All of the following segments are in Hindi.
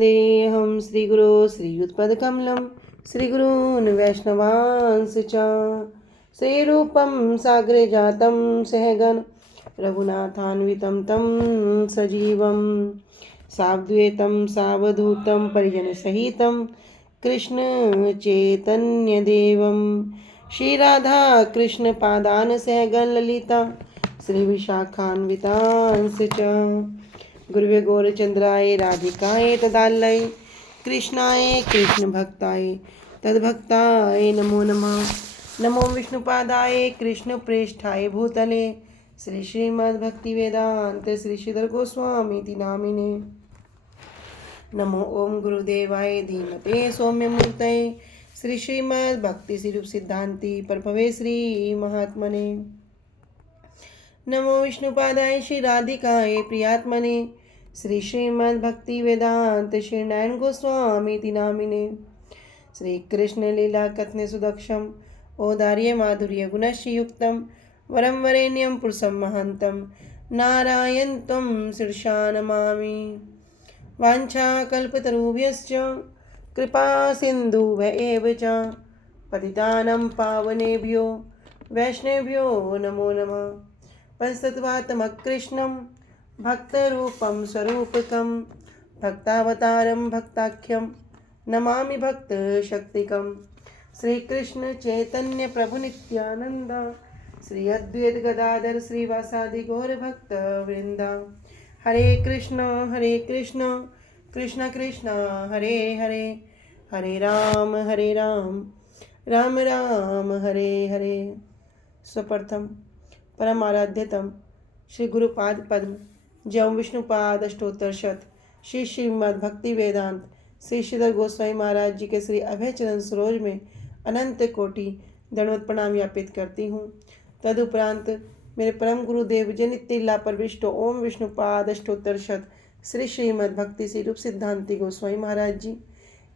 देहं श्रीगुरो श्रीयुत्पदकमलं श्रीगुरून् वैष्णवांश्च च श्रीरूपं साग्रे जातं सहगण रघुनाथान्वितं तं सजीवं साद्वैतं सावधूतं परिजनसहितं कृष्णचैतन्यदेवं श्रीराधा कृष्णपादान् सहगण ललिता श्रीविशाखान्वितांश्च च गुरुवे गौरचंद्राय राधिकाय तदालय कृष्णाय कृष्ण भक्ताय तद्भक्ताय नमो नमः। नमो विष्णुपादाय कृष्ण प्रेष्ठाय भूतले श्री श्रीमद्भक्ति वेदांत श्री श्रीधर गोस्वामी नामिने। नमो ओम गुरुदेवाय धीमते सौम्य मूर्तये श्री श्रीमद्भक्ति स्वरूप सिद्धांति प्रभवे श्री महात्मने। नमो विष्णुपादाय श्री राधिकाय प्रियात्मने श्री श्रीमद्भक्ति वेदांत श्री नारायण गोस्वामी नामिने। श्री कृष्ण लीला कथने सुदक्षम औदार्य माधुर्य गुणश्रीयुक्तम वरम वरेण्यम पुरुषम महंतम नारायण तम शीर्षा नमामि। वाञ्छा कल्पतरुभ्यश्च कृपा सिन्धुभ्य एव च पतितानां पावनेभ्यो वैष्णवेभ्यो नमो नमः। पंचतत्त्वात्मकृष्णं भक्तरूपं स्वरूपकं भक्तावतारं भक्ताख्यं नमामि भक्तशक्तिकं। श्रीकृष्ण चैतन्य प्रभु नित्यानंद श्री अद्वैत गदाधर श्रीवासादि गौर भक्त वृंदा। हरे कृष्ण कृष्ण कृष्ण हरे हरे हरे राम राम राम हरे हरे। स्वप्रथम परम आराध्यतम श्री गुरुपाद पद्म जय विष्णुपाद अष्टोत्तर शत श्री श्रीमद् भक्ति वेदांत श्री श्रीधर गोस्वामी महाराज जी के श्री अभय चरण सरोज में अनंत कोटि दंडवत प्रणाम यापित करती हूँ। तदुपरांत मेरे परम गुरुदेव जन नित्य परविष्ट ओम विष्णुपाद अष्टोत्तर शत श्री श्रीमद् भक्ति श्री रूप सिद्धांति गोस्वामी महाराज जी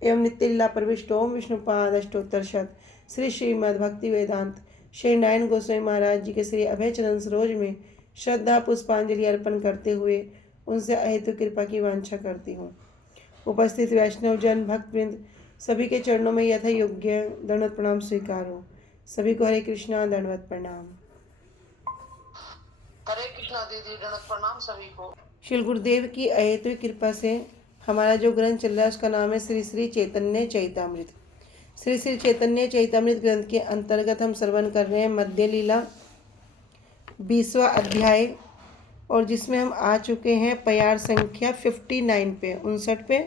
एवं नित्य परविष्ट ओम विष्णुपाद अष्टोत्तर शत श्री श्रीमद् भक्ति वेदांत श्री नारायण गोस्वामी महाराज जी के श्री अभय चरण सरोज में श्रद्धा पुष्पांजलि अर्पण करते हुए उनसे अहेतु कृपा की वांछा करती हूँ। उपस्थित वैष्णव जन भक्तवृंद सभी के चरणों में यथा योग्य दंडवत प्रणाम स्वीकार हो। सभी को हरे कृष्णा दंडवत प्रणाम। हरे कृष्णा दीदी दंडवत प्रणाम सभी को। श्री गुरुदेव की अहेतु कृपा से हमारा जो ग्रंथ चल रहा है उसका नाम है श्री श्री चैतन्य चैतामृत। श्री श्री चैतन्य चैतामृत ग्रंथ के अंतर्गत हम श्रवण कर रहे हैं मध्य लीला 20वां अध्याय और जिसमें हम आ चुके हैं प्यार संख्या 59 पे 59 पे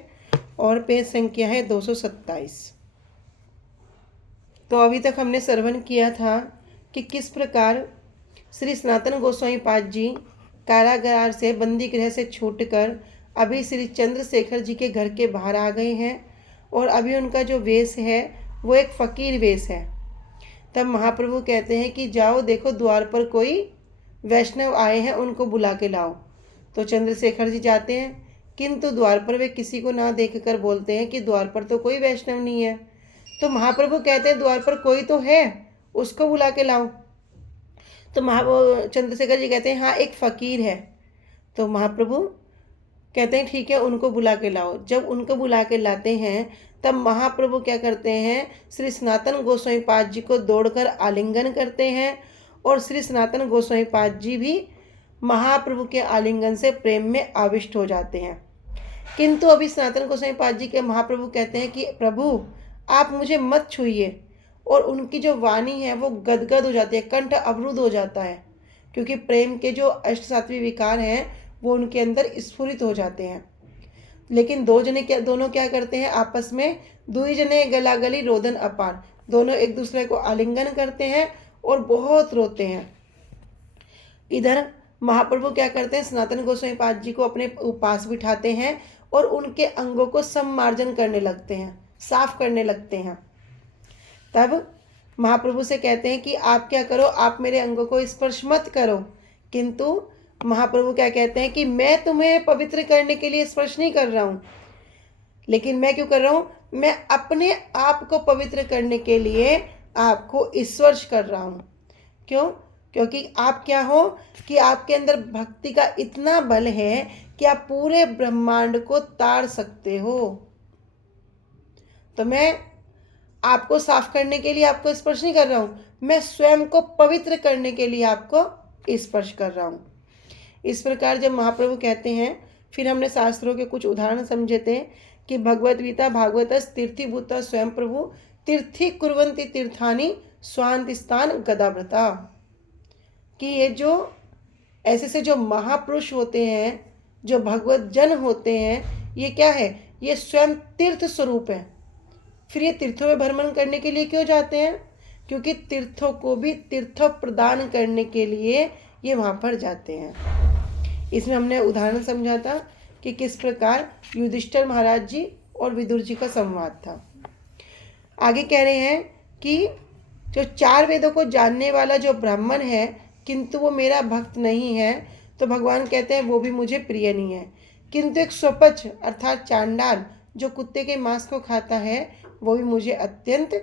और पेज संख्या है 227। तो अभी तक हमने श्रवण किया था कि किस प्रकार श्री सनातन गोस्वामी पाद जी कारागार से बंदी गृह से छूटकर अभी श्री चंद्रशेखर जी के घर के बाहर आ गए हैं और अभी उनका जो वेश है वो एक फ़कीर वेश है। तब महाप्रभु कहते हैं कि जाओ देखो द्वार पर कोई वैष्णव आए हैं उनको बुला के लाओ। तो चंद्रशेखर जी जाते हैं किंतु द्वार पर वे किसी को ना देखकर बोलते हैं कि द्वार पर तो कोई वैष्णव नहीं है। तो महाप्रभु कहते हैं द्वार पर कोई तो है उसको बुला के लाओ। तो चंद्रशेखर जी कहते हैं हाँ एक फ़कीर है। तो महाप्रभु कहते हैं ठीक है उनको बुला के लाओ। जब उनको बुला के लाते हैं तब महाप्रभु क्या करते हैं श्री सनातन गोस्वामी पाद जी को दौड़कर आलिंगन करते हैं और श्री सनातन गोस्वामी पाद जी भी महाप्रभु के आलिंगन से प्रेम में आविष्ट हो जाते हैं। किंतु अभी सनातन गोस्वामी पाद जी के महाप्रभु कहते हैं कि प्रभु आप मुझे मत छूइए और उनकी जो वाणी है वो गदगद हो जाती है, कंठ अवरुद्ध हो जाता है क्योंकि प्रेम के जो अष्ट सात्विक विकार हैं वो उनके अंदर स्फुरित हो जाते हैं। लेकिन दोनों क्या करते हैं आपस में दुई जने गला गली रोदन अपार, दोनों एक दूसरे को आलिंगन करते हैं और बहुत रोते हैं। इधर महाप्रभु क्या करते हैं सनातन गोस्वामी पाद जी को अपने पास बिठाते हैं और उनके अंगों को सम्मार्जन करने लगते हैं, साफ करने लगते हैं। तब महाप्रभु से कहते हैं कि आप क्या करो आप मेरे अंगों को स्पर्श मत करो। किंतु महाप्रभु क्या कहते हैं कि मैं तुम्हें पवित्र करने के लिए स्पर्श नहीं कर रहा हूँ, लेकिन मैं क्यों कर रहा हूँ मैं अपने आप को पवित्र करने के लिए आपको स्पर्श कर रहा हूँ। क्यों? क्योंकि आप क्या हो कि आपके अंदर भक्ति का इतना बल है कि आप पूरे ब्रह्मांड को ताड़ सकते हो। तो मैं आपको साफ करने के लिए आपको स्पर्श नहीं कर रहा हूँ, मैं स्वयं को पवित्र करने के लिए आपको स्पर्श कर रहा हूँ। इस प्रकार जब महाप्रभु कहते हैं, फिर हमने शास्त्रों के कुछ उदाहरण समझे थे कि भगवद गीता भागवतस तीर्थीभूत स्वयं प्रभु तीर्थी कुर्वन्ति तीर्थानि स्वांति स्थान गदाव्रता, कि ये जो ऐसे से जो महापुरुष होते हैं, जो भगवत जन होते हैं, ये क्या है, ये स्वयं तीर्थ स्वरूप है। फिर ये तीर्थों में भ्रमण करने के लिए क्यों जाते हैं? क्योंकि तीर्थों को भी तीर्थ प्रदान करने के लिए ये वहाँ पर जाते हैं। इसमें हमने उदाहरण समझा था कि किस प्रकार युधिष्ठिर महाराज जी और विदुर जी का संवाद था। आगे कह रहे हैं कि जो 4 वेदों को जानने वाला जो ब्राह्मण है किंतु वो मेरा भक्त नहीं है, तो भगवान कहते हैं वो भी मुझे प्रिय नहीं है। किंतु एक स्वपच अर्थात चांडाल जो कुत्ते के मांस को खाता है, वो भी मुझे अत्यंत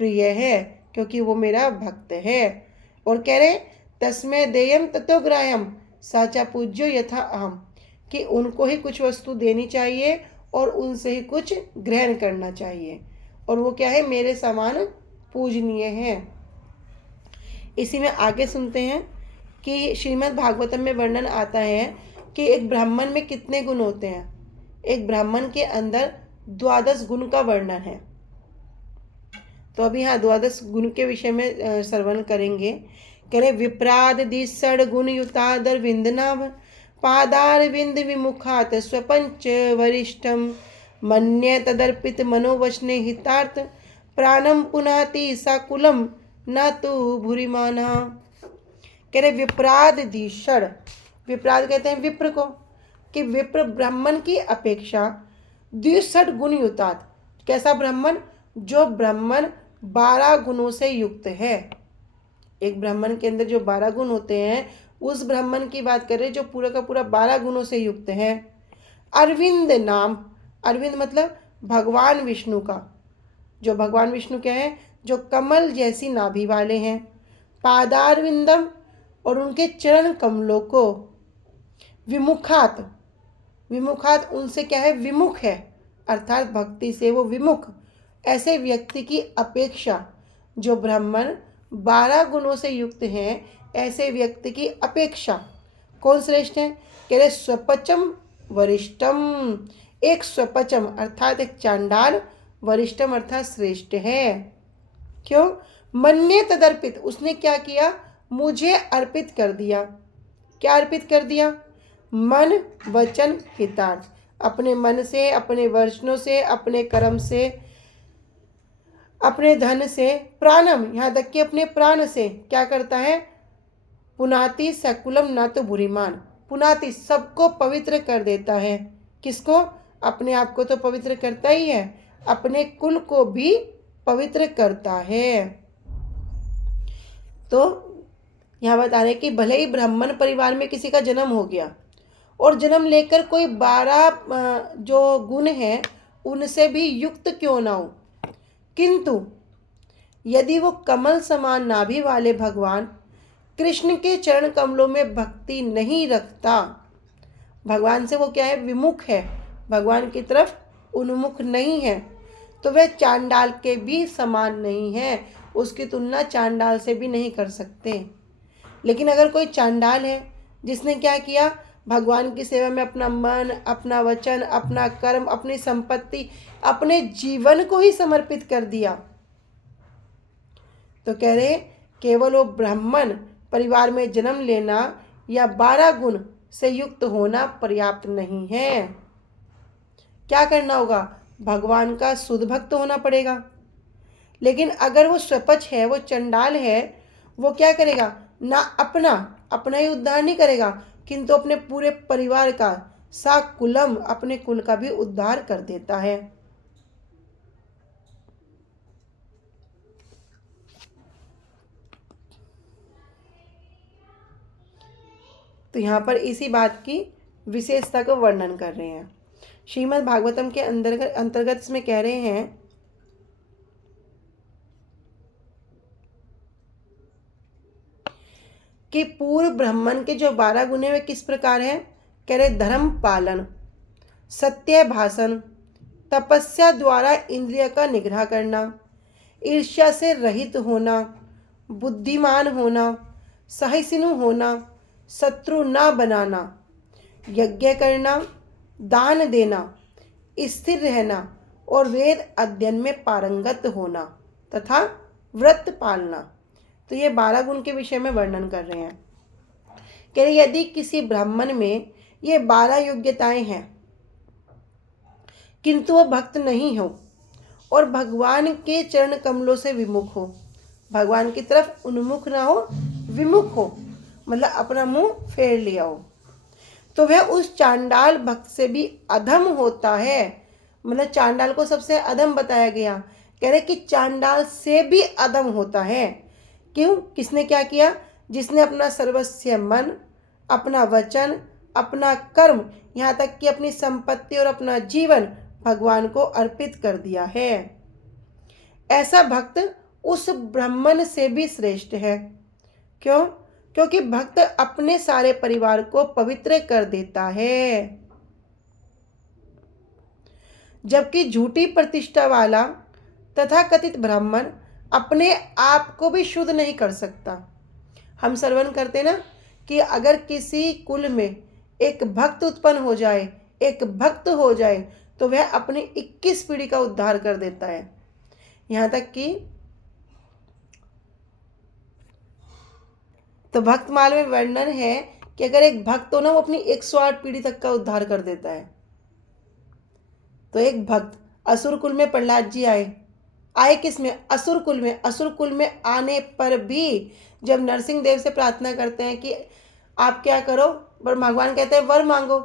प्रिय है, क्योंकि वो मेरा भक्त है। और कह रहे तस्मै देयम ततो ग्राह्यम साचा पूज्यो यथा अहम, कि उनको ही कुछ वस्तु देनी चाहिए और उनसे ही कुछ ग्रहण करना चाहिए, और वो क्या है, मेरे समान पूजनीय है। इसी में आगे सुनते हैं कि श्रीमद् भागवतम में वर्णन आता है कि एक ब्राह्मण में कितने गुण होते हैं। एक ब्राह्मण के अंदर 12 गुण का वर्णन है। तो अभी यहाँ 12 गुण के विषय में श्रवण करेंगे। कह रहे विप्राद दिषड गुण युतादर विंदनाभ पादार विंद विमुखात स्वपंच वरिष्ठम मन्य तदर्पित मनोवचने हितार्थ प्राणम पुनाति साकुलम न तो भूरिमाना। कह रहे विप्राद दिषड, विप्राद कहते हैं विप्र को, कि विप्र ब्राह्मण की अपेक्षा द्विषड गुण युतात, कैसा ब्राह्मण, जो ब्राह्मण 12 गुणों से युक्त है। एक ब्राह्मण के अंदर जो 12 गुण होते हैं, उस ब्राह्मण की बात कर रहे हैं जो पूरा का पूरा 12 गुणों से युक्त है। अरविंद नाम, अरविंद मतलब भगवान विष्णु का, जो भगवान विष्णु क्या है, जो कमल जैसी नाभि वाले हैं। पादारविंदम, और उनके चरण कमलों को। विमुखात, विमुखात उनसे क्या है, विमुख है, अर्थात भक्ति से वो विमुख। ऐसे व्यक्ति की अपेक्षा, जो ब्राह्मण 12 गुणों से युक्त हैं, ऐसे व्यक्ति की अपेक्षा कौन श्रेष्ठ है? कह रहे स्वपचम वरिष्ठम, एक स्वपचम अर्थात एक चांडाल, वरिष्ठम अर्थात श्रेष्ठ है। क्यों? मन्य तदर्पित, उसने क्या किया, मुझे अर्पित कर दिया। क्या अर्पित कर दिया? मन वचन हितार्थ, अपने मन से, अपने वचनों से, अपने कर्म से, अपने धन से, प्राणम यहाँ तक कि अपने प्राण से क्या करता है, पुनाति सकुलम न तो बुरीमान, पुनाति सबको पवित्र कर देता है। किसको? अपने आप को तो पवित्र करता ही है, अपने कुल को भी पवित्र करता है। तो यहाँ बता रहे कि भले ही ब्राह्मण परिवार में किसी का जन्म हो गया और जन्म लेकर कोई 12 जो गुण हैं उनसे भी युक्त क्यों ना हो, किंतु यदि वो कमल समान नाभि वाले भगवान कृष्ण के चरण कमलों में भक्ति नहीं रखता, भगवान से वो क्या है, विमुख है, भगवान की तरफ उन्मुख नहीं है, तो वह चांडाल के भी समान नहीं है, उसकी तुलना चांडाल से भी नहीं कर सकते। लेकिन अगर कोई चांडाल है जिसने क्या किया, भगवान की सेवा में अपना मन, अपना वचन, अपना कर्म, अपनी संपत्ति, अपने जीवन को ही समर्पित कर दिया, तो कह रहे केवल वो ब्राह्मण परिवार में जन्म लेना या 12 गुण से युक्त होना पर्याप्त नहीं है। क्या करना होगा? भगवान का शुद्ध भक्त होना पड़ेगा। लेकिन अगर वो स्वपच है, वो चंडाल है, वो क्या करेगा, ना अपना ही उद्धार नहीं करेगा, किंतु अपने पूरे परिवार का, साकुलम अपने कुल का भी उद्धार कर देता है। तो यहाँ पर इसी बात की विशेषता का वर्णन कर रहे हैं। श्रीमद् भागवतम के अंतर्गत इसमें कह रहे हैं कि पूर्व ब्राह्मण के जो 12 गुण हैं वे किस प्रकार हैं। कह रहे धर्म पालन, सत्य भाषण, तपस्या द्वारा इंद्रिय का निग्रह करना, ईर्ष्या से रहित होना, बुद्धिमान होना, सहिष्णु होना, शत्रु ना बनाना, यज्ञ करना, दान देना, स्थिर रहना और वेद अध्ययन में पारंगत होना तथा व्रत पालना। तो ये 12 गुण के विषय में वर्णन कर रहे हैं। कह रहे यदि किसी ब्राह्मण में ये 12 योग्यताएं हैं किंतु वह भक्त नहीं हो और भगवान के चरण कमलों से विमुख हो, भगवान की तरफ उन्मुख ना हो, विमुख हो, मतलब अपना मुंह फेर लिया हो, तो वह उस चांडाल भक्त से भी अधम होता है। मतलब चांडाल को सबसे अधम बताया गया। कह रहे कि चांडाल से भी अधम होता है। क्यों? किसने क्या किया? जिसने अपना सर्वस्व मन, अपना वचन, अपना कर्म, यहाँ तक कि अपनी संपत्ति और अपना जीवन भगवान को अर्पित कर दिया है। ऐसा भक्त उस ब्राह्मण से भी श्रेष्ठ है। क्यों? क्योंकि भक्त अपने सारे परिवार को पवित्र कर देता है, जबकि झूठी प्रतिष्ठा वाला तथा कथित ब्राह्मण अपने आप को भी शुद्ध नहीं कर सकता। हम श्रवण करते ना कि अगर किसी कुल में एक भक्त उत्पन्न हो जाए, एक भक्त हो जाए, तो वह अपनी 21 पीढ़ी का उद्धार कर देता है। यहाँ तक कि तो भक्तमाल में वर्णन है कि अगर एक भक्त हो ना, वो अपनी 108 पीढ़ी तक का उद्धार कर देता है। तो एक भक्त, असुर कुल में प्रहलाद जी आए किस में? असुर कुल में। असुर कुल में आने पर भी जब नरसिंह देव से प्रार्थना करते हैं कि आप क्या करो, पर भगवान कहते हैं वर मांगो।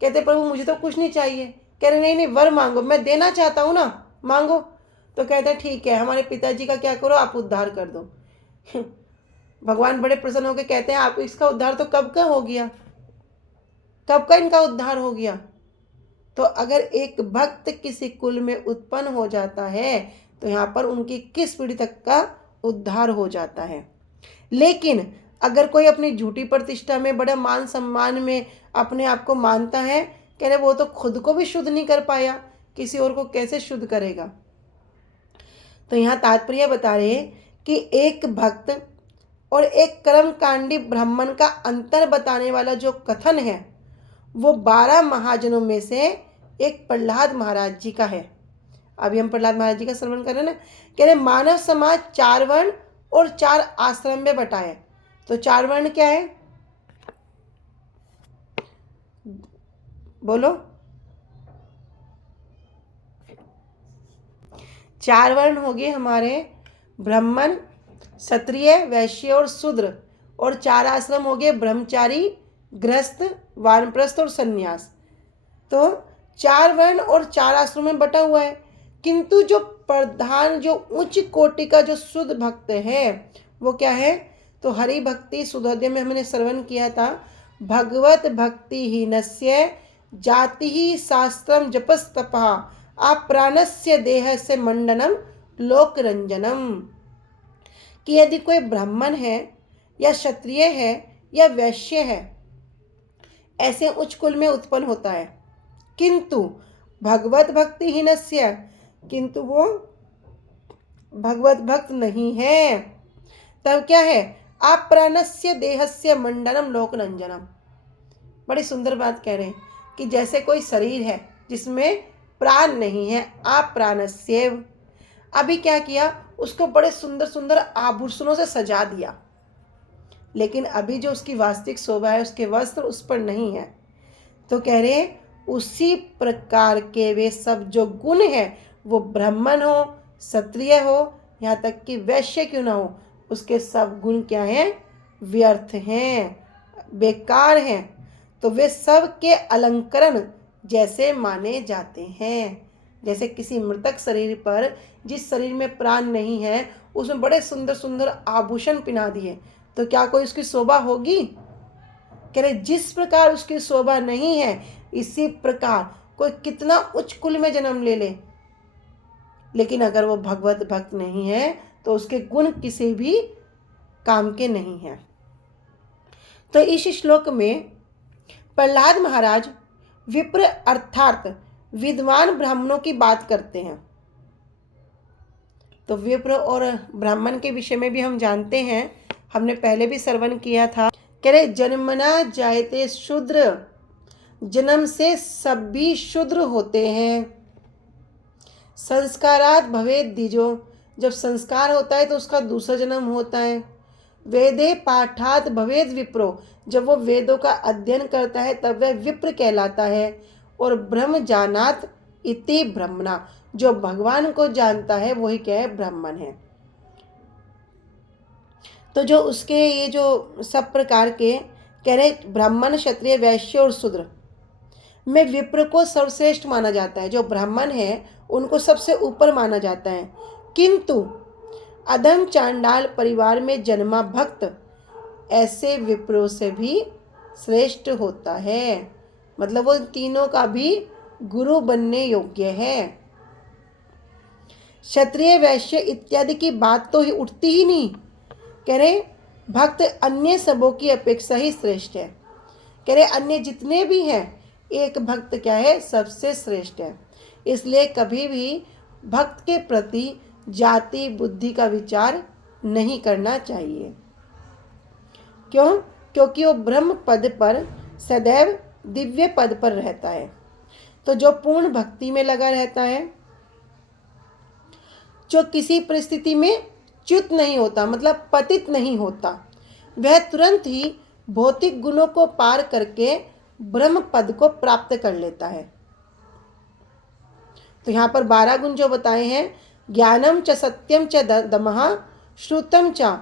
कहते प्रभु मुझे तो कुछ नहीं चाहिए। कह रहे नहीं वर मांगो, मैं देना चाहता हूँ ना, मांगो। तो कहते हैं ठीक है, हमारे पिताजी का क्या करो, आप उद्धार कर दो। भगवान बड़े प्रसन्न होकर कहते हैं आप इसका उद्धार तो कब का हो गया, कब का इनका उद्धार हो गया। तो अगर एक भक्त किसी कुल में उत्पन्न हो जाता है तो यहाँ पर उनकी किस पीढ़ी तक का उद्धार हो जाता है। लेकिन अगर कोई अपनी झूठी प्रतिष्ठा में, बड़े मान सम्मान में अपने आप को मानता है, कह रहे वो तो खुद को भी शुद्ध नहीं कर पाया, किसी और को कैसे शुद्ध करेगा। तो यहाँ तात्पर्य बता रहे कि एक भक्त और एक कर्मकांडी ब्राह्मण का अंतर बताने वाला जो कथन है वो 12 महाजनों में से एक प्रहलाद महाराज जी का है। अभी हम प्रहलाद महाराज जी का श्रवण कर रहे हैं ना। कह रहे मानव समाज 4 वर्ण और 4 आश्रम में बटा है। तो 4 वर्ण क्या है, बोलो। 4 वर्ण हो गए हमारे ब्राह्मण, क्षत्रिय, वैश्य और शूद्र। और 4 आश्रम हो गए ब्रह्मचारी, गृहस्थ, वानप्रस्थ और सन्यास। तो 4 वर्ण और 4 आश्रम में बटा हुआ है। किंतु जो प्रधान, जो उच्च कोटि का जो शुद्ध भक्त है वो क्या है? तो हरि भक्ति सुधोदय में हमने श्रवण किया था, भगवत भक्ति हीनस्य जाति ही शास्त्रम जपस्तपः अप्राणस्य देह से मंडनम लोकरंजनम। कि यदि कोई ब्राह्मण है या क्षत्रिय है या वैश्य है, ऐसे उच्च कुल में उत्पन्न होता है, किंतु भगवत भक्ति हीनस्य, किंतु वो भगवत भक्त नहीं है, तब क्या है? अप्राणस्य देहस्य मंडनम लोकरंजनम। बड़ी सुंदर बात कह रहे हैं कि जैसे कोई शरीर है जिसमें प्राण नहीं है, अप्राणस्येव। अभी क्या किया? उसको बड़े सुंदर सुंदर आभूषणों से सजा दिया, लेकिन अभी जो उसकी वास्तविक शोभा है, उसके वस्त्र उस पर नहीं है। तो कह रहे उसी प्रकार के वे सब जो गुण हैं, वो ब्राह्मण हो, क्षत्रिय हो, यहाँ तक कि वैश्य क्यों ना हो, उसके सब गुण क्या हैं? व्यर्थ हैं, बेकार हैं। तो वे सब के अलंकरण जैसे माने जाते हैं। जैसे किसी मृतक शरीर पर, जिस शरीर में प्राण नहीं है, उसमें बड़े सुंदर सुंदर आभूषण पहना दिए, तो क्या कोई उसकी शोभा होगी? कह रहे जिस प्रकार उसकी शोभा नहीं है, इसी प्रकार कोई कितना उच्च कुल में जन्म ले ले, लेकिन अगर वो भगवत भक्त नहीं है तो उसके गुण किसी भी काम के नहीं हैं। तो इस श्लोक में प्रहलाद महाराज विप्र अर्थात विद्वान ब्राह्मणों की बात करते हैं। तो विप्र और ब्राह्मण के विषय में भी हम जानते हैं, हमने पहले भी श्रवण किया था। कह रहे जन्मना जायते शूद्र, जन्म से सभी शूद्र होते हैं। संस्कारात भवेद द्विजो, जब संस्कार होता है तो उसका दूसरा जन्म होता है। वेदे पाठात भवेद विप्रो, जब वो वेदों का अध्ययन करता है तब वह विप्र कहलाता है। और ब्रह्म जानात इति ब्रह्मणा, जो भगवान को जानता है वही क्या है, ब्राह्मण है। तो जो उसके ये जो सब प्रकार के कह रहे ब्राह्मण, क्षत्रिय, वैश्य और शूद्र में विप्र को सर्वश्रेष्ठ माना जाता है। जो ब्राह्मण है उनको सबसे ऊपर माना जाता है। किंतु अधम चांडाल परिवार में जन्मा भक्त ऐसे विप्रों से भी श्रेष्ठ होता है। मतलब वो तीनों का भी गुरु बनने योग्य है। क्षत्रिय, वैश्य इत्यादि की बात तो ही उठती ही नहीं। कह रहे भक्त अन्य सबों की अपेक्षा ही श्रेष्ठ है। कह रहे अन्य जितने भी हैं एक भक्त क्या है, सबसे श्रेष्ठ है। इसलिए कभी भी भक्त के प्रति जाति बुद्धि का विचार नहीं करना चाहिए। क्यों? क्योंकि वो ब्रह्म पद पर सदैव दिव्य पद पर रहता है। तो जो पूर्ण भक्ति में लगा रहता है, जो किसी परिस्थिति में च्युत नहीं होता, मतलब पतित नहीं होता, वह तुरंत ही भौतिक गुणों को पार करके ब्रह्म पद को प्राप्त कर लेता है। तो यहाँ पर 12 गुण जो बताए हैं, ज्ञानम च सत्यम च दमः श्रुतम च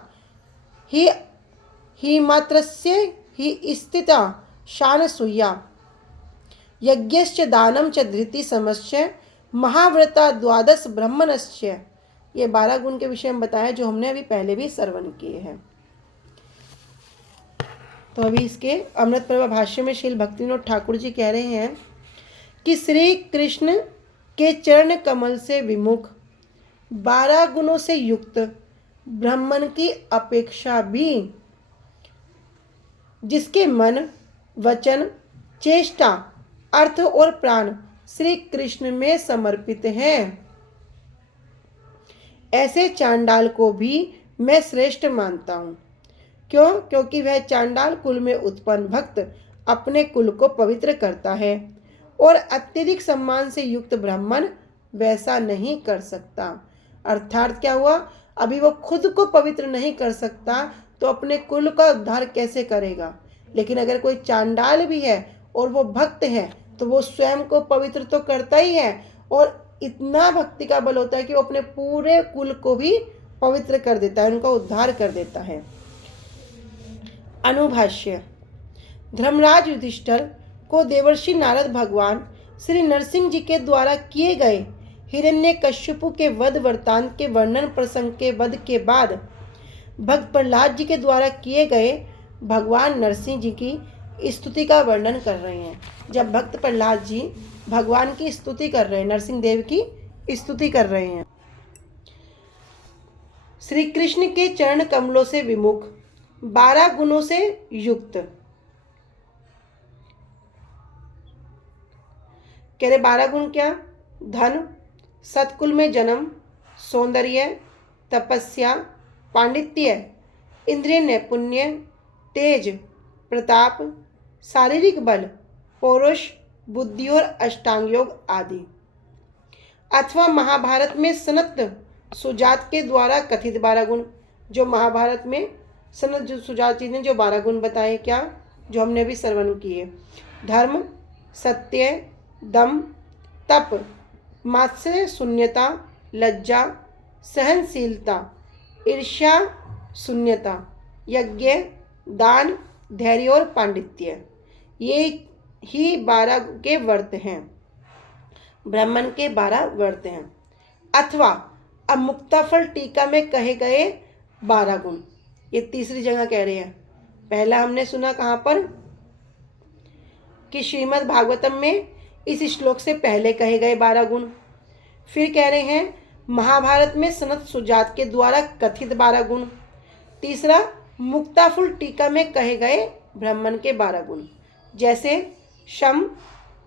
ही मात्रस्य ही स्थिता शानसूया यज्ञश्च दानम च धृति समस्य महाव्रता द्वादश ब्रह्मणस्य। ये 12 गुण के विषय में बताया जो हमने अभी पहले भी श्रवण किए हैं। तो अभी इसके अमृत प्रभा भाष्य में श्रील भक्तिविनोद ठाकुर जी कह रहे हैं कि श्री कृष्ण के चरण कमल से विमुख 12 गुणों से युक्त ब्राह्मण की अपेक्षा भी जिसके मन, वचन, चेष्टा, अर्थ और प्राण श्री कृष्ण में समर्पित हैं, ऐसे चांडाल को भी मैं श्रेष्ठ मानता हूँ। क्यों? क्योंकि वह चांडाल कुल में उत्पन्न भक्त अपने कुल को पवित्र करता है और अत्यधिक सम्मान से युक्त ब्राह्मण वैसा नहीं कर सकता। अर्थात क्या हुआ, अभी वो खुद को पवित्र नहीं कर सकता तो अपने कुल का उद्धार कैसे करेगा। लेकिन अगर कोई चांडाल भी है और वो भक्त है तो वो स्वयं को पवित्र तो करता ही है और इतना भक्ति का बल होता है कि वो अपने पूरे कुल को भी पवित्र कर देता है, उनका उद्धार कर देता है। अनुभाष्य। धर्मराज युधिष्ठिर को देवर्षि नारद भगवान श्री नरसिंह जी के द्वारा किए गए हिरण्यकश्यपु के वध वृत्तांत के वर्णन प्रसंग के वध के बाद भक्त प्रहलाद जी के द्वारा किए गए भगवान नरसिंह जी की स्तुति का वर्णन कर रहे हैं। जब भक्त प्रहलाद जी भगवान की स्तुति कर रहे हैं, नरसिंह देव की स्तुति कर रहे हैं। श्री कृष्ण के चरण कमलों से विमुख 12 गुणों से युक्त, कह रहे 12 गुण क्या? धन, सत्कुल में जन्म, सौंदर्य, तपस्या, पांडित्य, इंद्रिय नैपुण्य, तेज, प्रताप, शारीरिक बल, पौरुष, बुद्धि और अष्टांग योग आदि। अथवा महाभारत में सनत सुजात के द्वारा कथित 12 गुण, जो महाभारत में सनत सुजात जी ने जो 12 गुण बताए, क्या? जो हमने भी श्रवण किए। धर्म, सत्य, दम, तप, मात्सर्य शून्यता, लज्जा, सहनशीलता, ईर्ष्या शून्यता, यज्ञ, दान, धैर्य और पांडित्य, ये ही 12 के व्रत हैं, ब्राह्मण के 12 व्रत हैं। अथवा अब मुक्ताफल टीका में कहे गए 12 गुण, ये तीसरी जगह कह रहे हैं। पहला हमने सुना कहाँ पर कि श्रीमद् भागवतम में इस श्लोक से पहले कहे गए 12 गुण। फिर कह रहे हैं महाभारत में सनत सुजात के द्वारा कथित 12 गुण। तीसरा मुक्ताफुल टीका में कहे गए ब्राह्मण के 12 गुण, जैसे शम,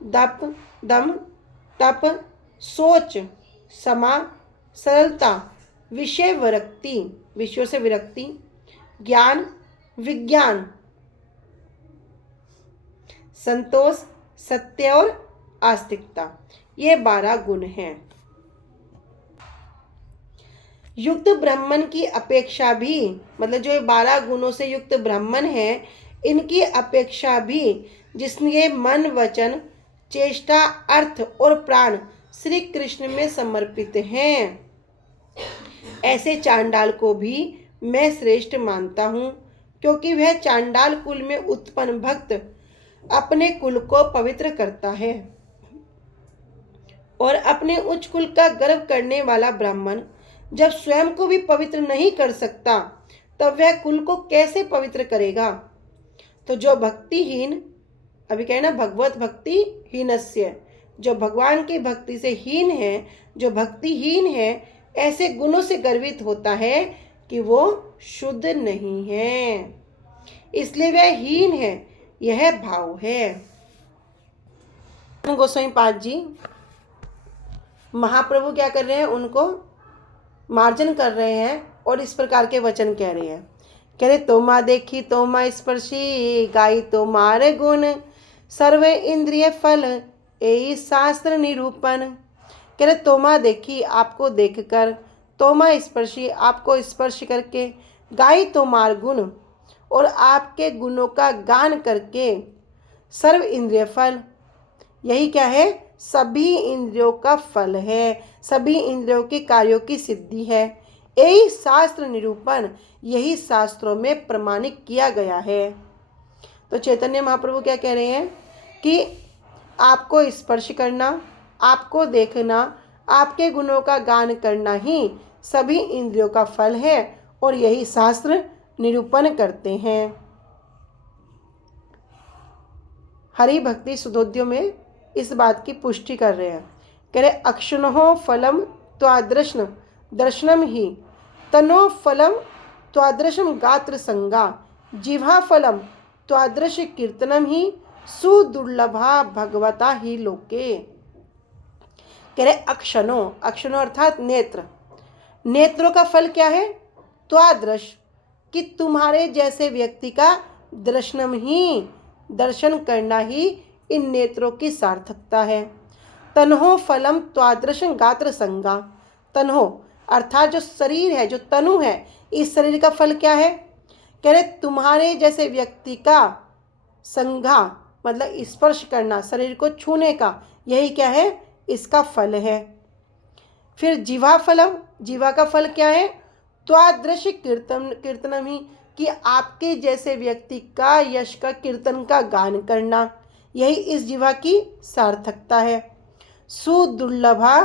दप, दम, तप, सोच, समा, सरलता, विषय विरक्ति, विषयों से विरक्ति, ज्ञान, विज्ञान, संतोष, सत्य और आस्तिकता, ये 12 गुण हैं। युक्त ब्राह्मण की अपेक्षा भी, मतलब जो 12 गुणों से युक्त ब्राह्मण है, इनकी अपेक्षा भी जिसके मन, वचन, चेष्टा, अर्थ और प्राण श्री कृष्ण में समर्पित हैं, ऐसे चांडाल को भी मैं श्रेष्ठ मानता हूँ, क्योंकि वह चांडाल कुल में उत्पन्न भक्त अपने कुल को पवित्र करता है, और अपने उच्च कुल का गर्व करने वाला ब्राह्मण जब स्वयं को भी पवित्र नहीं कर सकता, तब वह कुल को कैसे पवित्र करेगा। तो जो भक्तिहीन, अभी कहना भगवत भक्ति हीनस्य, जो भगवान की भक्ति से हीन है, जो भक्तिहीन है, ऐसे गुणों से गर्वित होता है कि वो शुद्ध नहीं है, इसलिए वह हीन है, यह भाव है। गोस्वामी पाद जी महाप्रभु क्या कर रहे हैं, उनको मार्जन कर रहे हैं और इस प्रकार के वचन कह रहे हैं। कह रहे तोमा देखी तोमा स्पर्शी, गाई तोमार गुण, सर्व इंद्रिय फल यही शास्त्र निरूपण। कह रहे तोमा देखी, आपको देखकर, तोमा स्पर्शी, आपको स्पर्श करके, गाई तोमार गुण, और आपके गुणों का गान करके, सर्व इंद्रिय फल, यही क्या है, सभी इंद्रियों का फल है, सभी इंद्रियों के कार्यों की सिद्धि है, यही शास्त्र निरूपण, यही शास्त्रों में प्रमाणित किया गया है। तो चैतन्य महाप्रभु क्या कह रहे हैं कि आपको स्पर्श करना, आपको देखना, आपके गुणों का गान करना ही सभी इंद्रियों का फल है, और यही शास्त्र निरूपण करते हैं। हरि भक्ति सुधोद्यों में इस बात की पुष्टि कर रहे हैं। कह रहे अक्षणो फलम त्वादृश्न दर्शनम ही, तनो फलम त्वादृशम गात्र संगा, जिह्वा फलम त्वादृश कीर्तनम ही, सुदुर्लभा भगवता ही लोके। कह रहे अक्षणों, अक्षणों अर्थात नेत्र, नेत्रों का फल क्या है, त्वादृश, कि तुम्हारे जैसे व्यक्ति का दर्शनम ही, दर्शन करना ही इन नेत्रों की सार्थकता है। तन्हो फलम त्वादृशं गात्र संगा, तन्हो अर्थात जो शरीर है, जो तनु है, इस शरीर का फल क्या है। कह रहे तुम्हारे जैसे व्यक्ति का संगा मतलब स्पर्श करना, शरीर को छूने का, यही क्या है, इसका फल है। फिर जीवा फलम, जीवा का फल क्या है, त्वादृश कीर्तनम ही, कि आपके जैसे व्यक्ति का यश का, कीर्तन का गान करना, यही इस जीवा की सार्थकता है। सुदुर्लभा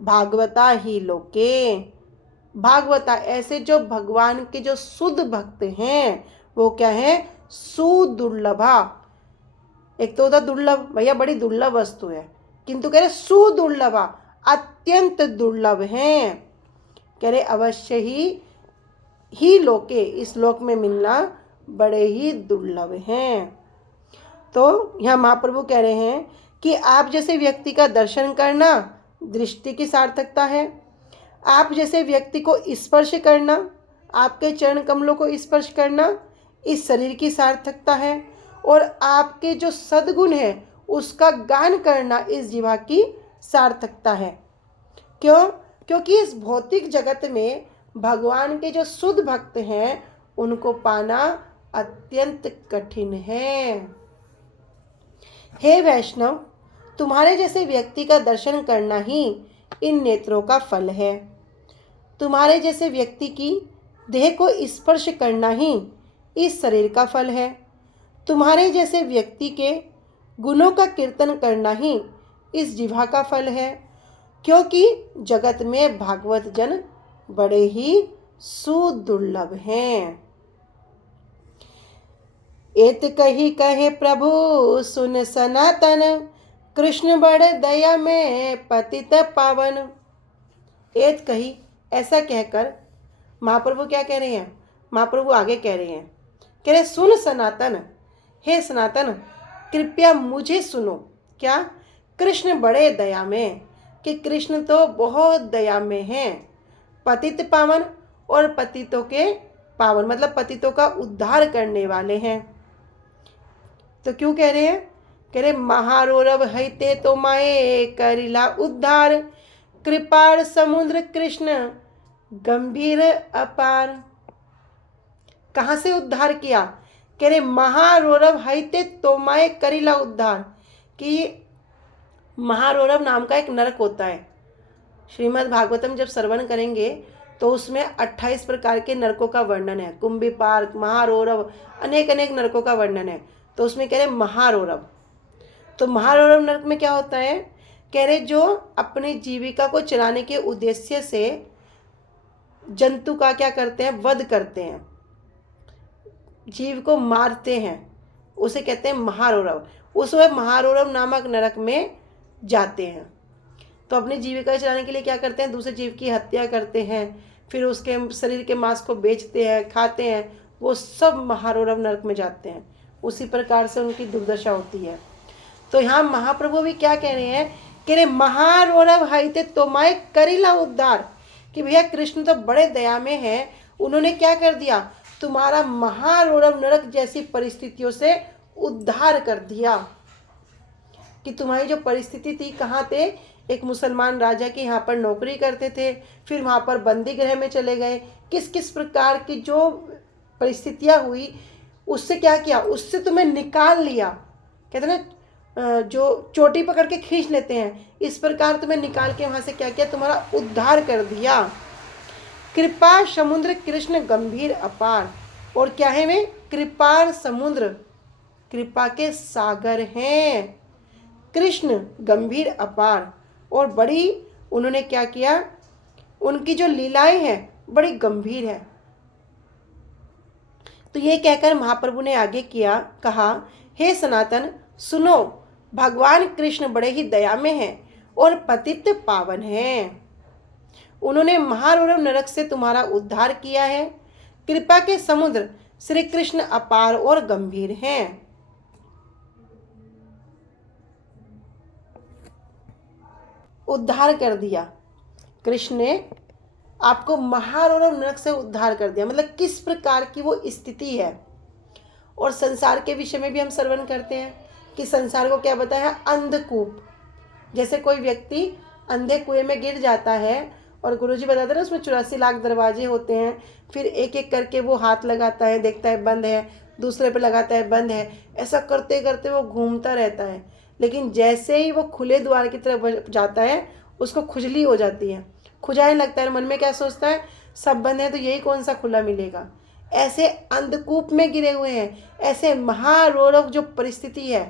भागवता ही लोके, भागवता ऐसे जो भगवान के जो शुद्ध भक्त हैं, वो क्या है, सुदुर्लभा। एक तो होता दुर्लभ, भैया बड़ी दुर्लभ वस्तु है, किंतु कह रहे सुदुर्लभा, अत्यंत दुर्लभ हैं। कह रहे अवश्य ही लोके, इस लोक में मिलना बड़े ही दुर्लभ हैं। तो यहाँ महाप्रभु कह रहे हैं कि आप जैसे व्यक्ति का दर्शन करना दृष्टि की सार्थकता है, आप जैसे व्यक्ति को स्पर्श करना, आपके चरण कमलों को स्पर्श करना इस शरीर की सार्थकता है, और आपके जो सद्गुण है उसका गान करना इस जीवा की सार्थकता है। क्यों? क्योंकि इस भौतिक जगत में भगवान के जो शुद्ध भक्त हैं उनको पाना अत्यंत कठिन है। हे वैष्णव, तुम्हारे जैसे व्यक्ति का दर्शन करना ही इन नेत्रों का फल है, तुम्हारे जैसे व्यक्ति की देह को स्पर्श करना ही इस शरीर का फल है, तुम्हारे जैसे व्यक्ति के गुणों का कीर्तन करना ही इस जिह्वा का फल है, क्योंकि जगत में भागवत जन बड़े ही सुदुर्लभ हैं। एत कही कहे प्रभु सुन सनातन, कृष्ण बड़ दया में पतित पावन। एत कही, ऐसा कहकर महाप्रभु क्या कह रहे हैं, महाप्रभु आगे कह रहे हैं, कह रहे सुन सनातन, हे सनातन, कृपया मुझे सुनो। क्या? कृष्ण बड़े दया में, कि कृष्ण तो बहुत दया में हैं, पतित पावन और पतितों के पावन, मतलब पतितों का उद्धार करने वाले हैं। तो क्यों कह रहे हैं? कह रहे महारोरव हैते तो माए करिला उद्धार, कृपाण समुद्र कृष्ण गंभीर अपार। कहाँ से उद्धार किया? कह रहे महारोरव हैते तो माए करिला उद्धार, कि महारोरव नाम का एक नरक होता है। श्रीमद् भागवतम जब श्रवण करेंगे तो उसमें 28 प्रकार के नरकों का वर्णन है। कुंभीपाक, महारोरव, अनेक अनेक नरकों का वर्णन है। तो उसमें कह रहे महारोरव। तो महारोरव नरक में क्या होता है? कह रहे जो अपनी जीविका को चलाने के उद्देश्य से जंतु का क्या करते हैं? वध करते हैं, जीव को मारते हैं, उसे कहते हैं महारोरव। उस वह महारोरव नामक नरक में जाते हैं। तो अपनी जीविका चलाने के लिए क्या करते हैं? दूसरे जीव की हत्या करते हैं, फिर उसके शरीर के मांस को बेचते हैं, खाते हैं। वो सब महारोरव नरक में जाते हैं। उसी प्रकार से उनकी दुर्दशा होती है। तो यहाँ महाप्रभु भी क्या कह रहे हैं? कह रहे महारोरव हाइते तोमाए करिला उद्धार, कि भैया कृष्ण तो बड़े दया में है, उन्होंने क्या कर दिया? तुम्हारा महारोरव नरक जैसी परिस्थितियों से उद्धार कर दिया। कि तुम्हारी जो परिस्थिति थी, कहाँ थे? एक मुसलमान राजा के यहाँ पर नौकरी करते थे, फिर वहाँ पर बंदी गृह में चले गए। किस किस प्रकार की जो परिस्थितियाँ हुई, उससे क्या किया? उससे तुम्हें निकाल लिया। कहते ना जो चोटी पकड़ के खींच लेते हैं, इस प्रकार तुम्हें निकाल के वहाँ से क्या किया? तुम्हारा उद्धार कर दिया। कृपा समुद्र कृष्ण गंभीर अपार, और क्या है वे? कृपाण समुद्र, कृपा के सागर हैं कृष्ण, गंभीर अपार, और बड़ी उन्होंने क्या किया? उनकी जो लीलाएं हैं बड़ी गंभीर है। तो ये कहकर महाप्रभु ने आगे कहा, हे सनातन सुनो, भगवान कृष्ण बड़े ही दया में हैं और पतित पावन हैं। उन्होंने महारोरव नरक से तुम्हारा उद्धार किया है। कृपा के समुद्र श्री कृष्ण अपार और गंभीर हैं। उद्धार कर दिया कृष्ण ने, आपको महारोरव नरक से उद्धार कर दिया। मतलब किस प्रकार की वो स्थिति है। और संसार के विषय में भी हम श्रवण करते हैं कि संसार को क्या बताया? अंधकूप। जैसे कोई व्यक्ति अंधे कुएं में गिर जाता है, और गुरुजी बताते हैं ना, उसमें 84 लाख दरवाजे होते हैं, फिर एक एक करके वो हाथ लगाता है, देखता है बंद है, दूसरे पे लगाता है बंद है, ऐसा करते करते वो घूमता रहता है। लेकिन जैसे ही वो खुले द्वार की तरफ जाता है, उसको खुजली हो जाती है, खुजाने लगता है। मन में क्या सोचता है? सब बंद है तो यही कौन सा खुला मिलेगा। ऐसे अंधकूप में गिरे हुए हैं, ऐसे महारोरव जो परिस्थिति है।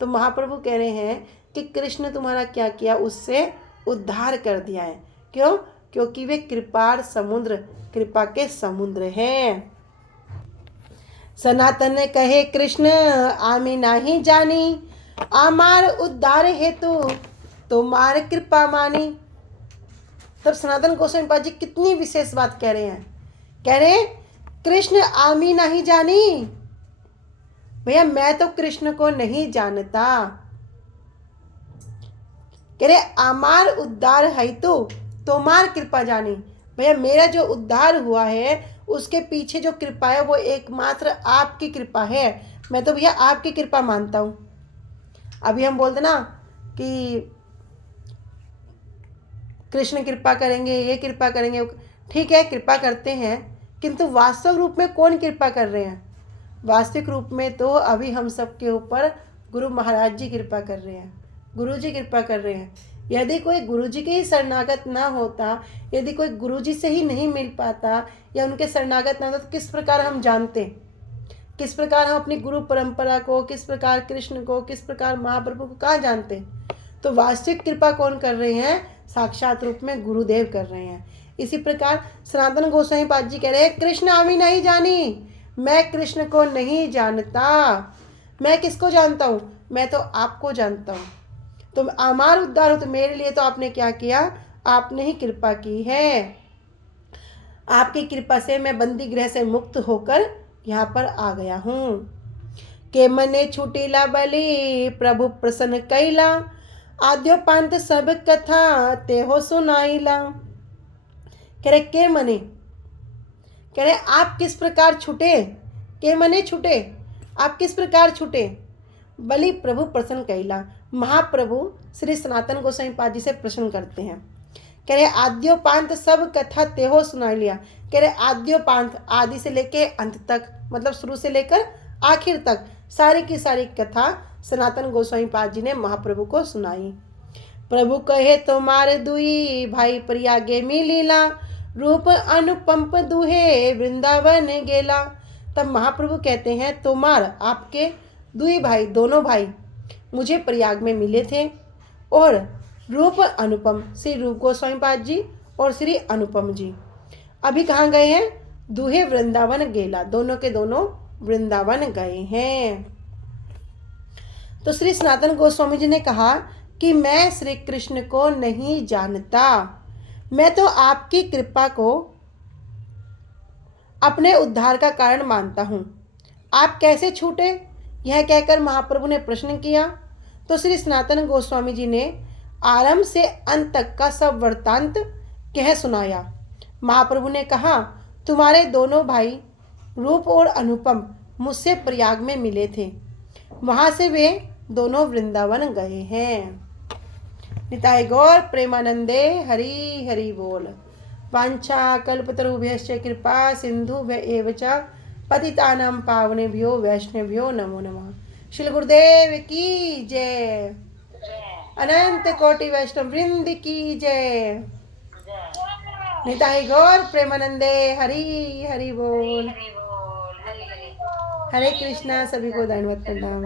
तो महाप्रभु कह रहे हैं कि कृष्ण तुम्हारा क्या किया? उससे उद्धार कर दिया है। क्यों? क्योंकि वे कृपाण समुद्र, कृपा के समुद्र हैं। सनातन कहे कृष्ण आमी नाही जानी, आमार उद्धार हेतु तुम्हार कृपा मानी। तब सनातन गोस्वामी पाद जी कितनी विशेष बात कह रहे हैं। कह रहे कृष्ण आमी नहीं जानी, भैया मैं तो कृष्ण को नहीं जानता। कह रहे आमार उद्धार है तो तुम्हार कृपा जानी, भैया मेरा जो उद्धार हुआ है उसके पीछे जो कृपा है वो एकमात्र आपकी कृपा है। मैं तो भैया आपकी कृपा मानता हूँ। अभी हम बोलते ना कि कृष्ण कृपा करेंगे, ये कृपा करेंगे, ठीक है कृपा करते हैं, किंतु वास्तव रूप में कौन कृपा कर रहे हैं? वास्तविक रूप में तो अभी हम सब के ऊपर गुरु महाराज जी कृपा कर रहे हैं, गुरु जी कृपा कर रहे हैं। यदि कोई गुरु जी के ही शरणागत ना होता, यदि कोई गुरु जी से ही नहीं मिल पाता या उनके शरणागत ना होता, तो किस प्रकार हम जानते, किस प्रकार हम अपनी गुरु परंपरा को, किस प्रकार कृष्ण को, किस प्रकार महाप्रभु को कहाँ जानते। तो वास्तविक कृपा कौन कर रहे हैं? साक्षात रूप में गुरुदेव कर रहे हैं। इसी प्रकार सनातन गोस्वामी पाद जी कह रहे हैं कृष्ण आमी नहीं जानी, मैं कृष्ण को नहीं जानता। मैं किसको जानता हूँ? मैं तो आपको जानता हूँ। तो हमारा उद्धार हो तो मेरे लिए तो आपने क्या किया? आपने ही कृपा की है। आपकी कृपा से मैं बंदी गृह से मुक्त होकर यहाँ पर आ गया हूँ। के मने छूटीला बलि प्रभु प्रसन्न कैला आद्योपांत सब कथा ते हो सुनाइला। कह रहे के मने, कह रहे आप किस प्रकार छूटे, के मने छूटे, आप किस प्रकार छूटे। बलि प्रभु प्रसन्न कैला, महाप्रभु श्री सनातन गोसाई पाद जी से प्रश्न करते हैं। कह रहे आद्योपांत सब कथा तेहो सुना लिया। कह रहे आद्योपांत आदि से लेके अंत तक, मतलब शुरू से लेकर आखिर तक सारी की सारी कथा सनातन गोस्वामी पाद जी ने महाप्रभु को सुनाई। प्रभु कहे तुम्हारे दुई भाई प्रयागे मिलीला रूप अनुपंप दुहे वृंदावन गेला। तब महाप्रभु कहते हैं तुम्हार आपके दुई भाई, दोनों भाई मुझे प्रयाग में मिले थे और रूप अनुपम श्री रूप गोस्वामी पाद जी और श्री अनुपम जी अभी कहाँ गए हैं, दुहे वृंदावन गेला, दोनों के दोनों वृंदावन गए हैं। तो श्री सनातन गोस्वामी जी ने कहा कि मैं श्री कृष्ण को नहीं जानता, मैं तो आपकी कृपा को अपने उद्धार का कारण मानता हूँ, आप कैसे छूटे। यह कहकर महाप्रभु ने प्रश्न किया तो श्री सनातन गोस्वामी जी ने आरंभ से अंत तक का सब वृत्तांत कह सुनाया। महाप्रभु ने कहा तुम्हारे दोनों भाई रूप और अनुपम मुझसे प्रयाग में मिले थे, वहां से वे दोनों वृंदावन गए हैं। निताय गौर प्रेमानंदे हरि हरि बोल। वांछा कल्पतरुभ्यश्च कृपा सिंधुभ्य एव च पतितानां पावनेभ्यो वैष्णवेभ्यो नमो नमः। श्री गुरुदेव की जय, अनंत कोटि वैष्णव वृंद की जय। निताय गौर प्रेमानंदे हरि हरि बोल। हरे कृष्णा, सभी को दंडवत प्रणाम।